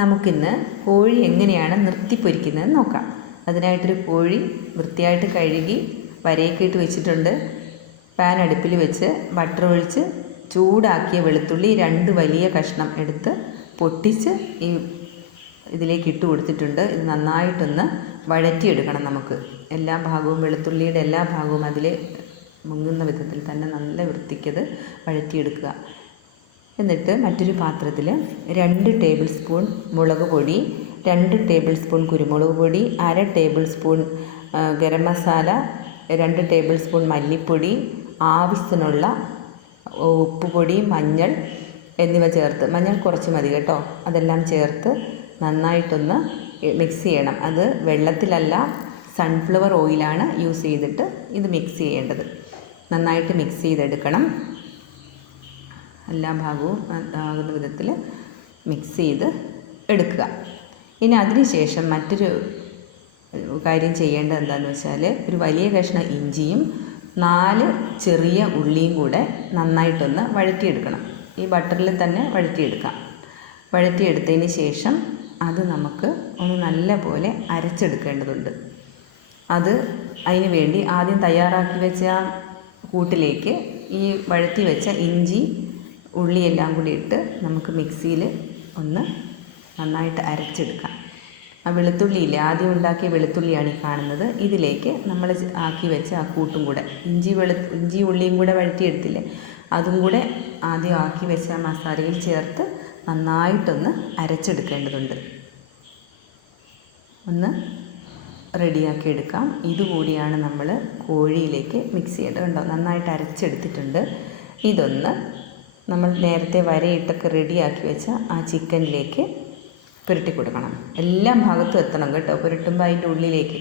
നമുക്കിന്ന് കോഴി എങ്ങനെയാണ് നിർത്തിപ്പൊരിക്കുന്നതെന്ന് നോക്കാം. അതിനായിട്ടൊരു കോഴി വൃത്തിയായിട്ട് കഴുകി വരയൊക്കെ ഇട്ട് വെച്ചിട്ടുണ്ട്. പാൻ അടുപ്പിൽ വെച്ച് ബട്ടർ ഒഴിച്ച് ചൂടാക്കിയ വെളുത്തുള്ളി 2 വലിയ കഷ്ണം എടുത്ത് പൊട്ടിച്ച് ഇതിലേക്ക് ഇട്ട് കൊടുത്തിട്ടുണ്ട്. ഇത് നന്നായിട്ടൊന്ന് വഴറ്റിയെടുക്കണം. നമുക്ക് എല്ലാ ഭാഗവും വെളുത്തുള്ളിയുടെ എല്ലാ ഭാഗവും അതിൽ മുങ്ങുന്ന വിധത്തിൽ തന്നെ നല്ല വൃത്തിക്കത് വഴറ്റിയെടുക്കുക. എന്നിട്ട് മറ്റൊരു പാത്രത്തിൽ 2 ടേബിൾ സ്പൂൺ മുളക് പൊടി, 2 ടേബിൾ സ്പൂൺ കുരുമുളക് പൊടി, 1/2 table spoon garam masala, 2 table spoon മല്ലിപ്പൊടി, ആവശ്യത്തിനുള്ള ഉപ്പുപൊടി, മഞ്ഞൾ എന്നിവ ചേർത്ത്, മഞ്ഞൾ കുറച്ച് മതി കേട്ടോ, അതെല്ലാം ചേർത്ത് നന്നായിട്ടൊന്ന് മിക്സ് ചെയ്യണം. അത് വെള്ളത്തിലല്ല, സൺഫ്ലവർ ഓയിലാണ് യൂസ് ചെയ്തിട്ട് ഇത് മിക്സ് ചെയ്യേണ്ടത്. നന്നായിട്ട് മിക്സ് ചെയ്തെടുക്കണം. എല്ലാ ഭാഗവും ആകുന്ന വിധത്തിൽ മിക്സ് ചെയ്ത് എടുക്കുക. ഇനി അതിന് ശേഷം മറ്റൊരു കാര്യം ചെയ്യേണ്ടത് എന്താണെന്ന് വെച്ചാൽ, ഒരു വലിയ കഷ്ണം ഇഞ്ചിയും 4 ചെറിയ ഉള്ളിയും കൂടെ നന്നായിട്ടൊന്ന് വഴറ്റിയെടുക്കണം. ഈ ബട്ടറിൽ തന്നെ വഴറ്റിയെടുക്കാം. വഴറ്റിയെടുത്തതിന് ശേഷം അത് നമുക്ക് ഒന്ന് നല്ല പോലെ അരച്ചെടുക്കേണ്ടതുണ്ട്. അതിന് വേണ്ടി ആദ്യം തയ്യാറാക്കി വെച്ച കൂട്ടിലേക്ക് ഈ വഴറ്റി വെച്ച ഇഞ്ചി ഉള്ളിയെല്ലാം കൂടി ഇട്ട് നമുക്ക് മിക്സിയിൽ ഒന്ന് നന്നായിട്ട് അരച്ചെടുക്കാം. ആ വെളുത്തുള്ളിയില്ലേ, ആദ്യം ഉണ്ടാക്കിയ വെളുത്തുള്ളിയാണ് ഈ കാണുന്നത്. ഇതിലേക്ക് നമ്മൾ ആക്കി വെച്ച ആ കൂട്ടും കൂടെ, ഇഞ്ചി ഉള്ളിയും കൂടെ വഴറ്റിയെടുത്തില്ലേ, അതും കൂടെ ആദ്യം ആക്കി വെച്ച മസാലയിൽ ചേർത്ത് നന്നായിട്ടൊന്ന് അരച്ചെടുക്കേണ്ടതുണ്ട്. ഒന്ന് റെഡിയാക്കി എടുക്കാം. ഇതുകൂടിയാണ് നമ്മൾ കോഴിയിലേക്ക് മിക്സ് ചെയ്യേണ്ടത്. കണ്ടോ, നന്നായിട്ട് അരച്ചെടുത്തിട്ടുണ്ട്. ഇതൊന്ന് നമ്മൾ നേരത്തെ വരയിട്ടൊക്കെ റെഡിയാക്കി വെച്ച ആ ചിക്കനിലേക്ക് പുരട്ടി കൊടുക്കണം. എല്ലാ ഭാഗത്തും എത്തണം കേട്ടോ. പുരട്ടുമ്പോൾ അതിൻ്റെ ഉള്ളിലേക്ക്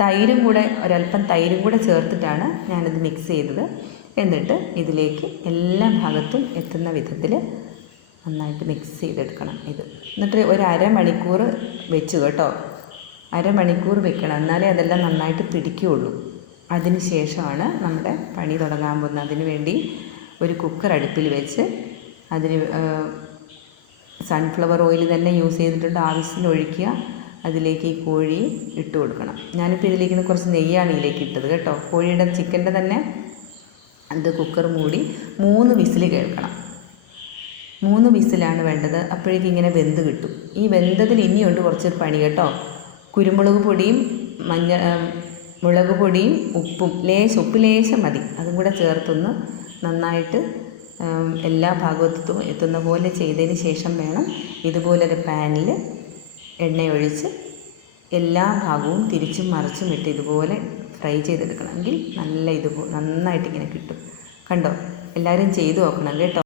തൈരും കൂടെ, ഒരല്പം തൈരും കൂടെ ചേർത്തിട്ടാണ് ഞാനിത് മിക്സ് ചെയ്തത്. എന്നിട്ട് ഇതിലേക്ക് എല്ലാ ഭാഗത്തും എത്തുന്ന വിധത്തിൽ നന്നായിട്ട് മിക്സ് ചെയ്തെടുക്കണം. എന്നിട്ട് ഒരു അരമണിക്കൂർ വെച്ച് കേട്ടോ, അരമണിക്കൂർ വെക്കണം, എന്നാലേ അതെല്ലാം നന്നായിട്ട് പിടിക്കുകയുള്ളൂ. അതിന് ശേഷമാണ് നമ്മുടെ പണി തുടങ്ങാൻ പോകുന്നത്. അതിന് വേണ്ടി ഒരു കുക്കർ അടുപ്പിൽ വെച്ച് അതിന് സൺഫ്ലവർ ഓയിൽ തന്നെ യൂസ് ചെയ്തിട്ടുണ്ട്. ആവശ്യത്തിന് ഒഴിക്കുക. അതിലേക്ക് ഈ കോഴി ഇട്ട് കൊടുക്കണം. ഞാനിപ്പോൾ ഇതിലേക്ക് കുറച്ച് നെയ്യാണ് ഇതിലേക്ക് ഇട്ടത് കേട്ടോ. കോഴിയുടെ ചിക്കൻ്റെ തന്നെ അത് കുക്കർ മൂടി 3 വിസിൽ കേൾക്കണം. 3 വിസിലാണ് വേണ്ടത്. അപ്പോഴേക്കും ഇങ്ങനെ വെന്ത് കിട്ടും. ഈ വെന്തതിൽ ഇനിയുണ്ട് കുറച്ചൊരു പണി കേട്ടോ. കുരുമുളക് പൊടിയും മുളക് പൊടിയും ഉപ്പ് ലേശം മതി, അതും കൂടെ ചേർത്തൊന്ന് നന്നായിട്ട് എല്ലാ ഭാഗത്തും എത്തുന്ന പോലെ ചെയ്തതിന് ശേഷം വേണം ഇതുപോലൊരു പാനിൽ എണ്ണയൊഴിച്ച് എല്ലാ ഭാഗവും തിരിച്ചും മറിച്ചും ഇട്ട് ഇതുപോലെ ഫ്രൈ ചെയ്തെടുക്കണം. എങ്കിൽ നന്നായിട്ട് ഇങ്ങനെ കിട്ടും. കണ്ടോ, എല്ലാവരും ചെയ്ത് നോക്കണം കേട്ടോ.